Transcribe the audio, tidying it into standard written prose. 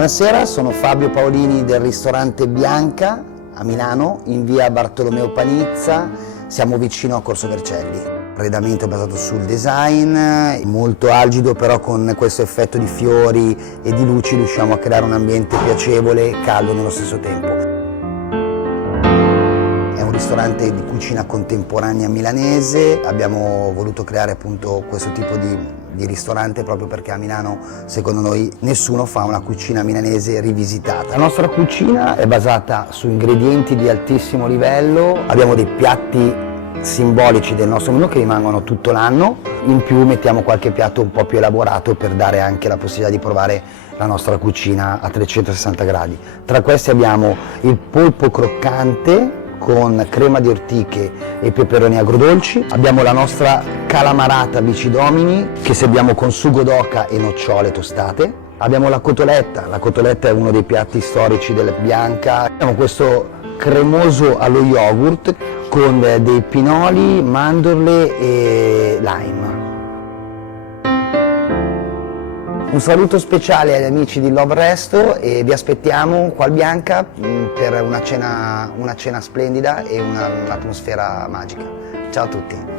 Buonasera, sono Fabio Paolini del ristorante Bianca a Milano, in via Bartolomeo Panizza, siamo vicino a Corso Vercelli. Arredamento basato sul design, molto algido, però con questo effetto di fiori e di luci riusciamo a creare un ambiente piacevole e caldo nello stesso tempo. È un ristorante di cucina contemporanea milanese, abbiamo voluto creare appunto questo tipo di ristorante proprio perché a Milano, secondo noi, nessuno fa una cucina milanese rivisitata. La nostra cucina è basata su ingredienti di altissimo livello, abbiamo dei piatti simbolici del nostro menù che rimangono tutto l'anno, in più mettiamo qualche piatto un po' più elaborato per dare anche la possibilità di provare la nostra cucina a 360 gradi. Tra questi abbiamo il polpo croccante con crema di ortiche e peperoni agrodolci, abbiamo la nostra calamarata bicidomini che serviamo con sugo d'oca e nocciole tostate, abbiamo la cotoletta è uno dei piatti storici della Bianca, abbiamo questo cremoso allo yogurt con dei pinoli, mandorle e lime. Un saluto speciale agli amici di Love Resto e vi aspettiamo qua al Bianca per una cena splendida e un'atmosfera magica. Ciao a tutti!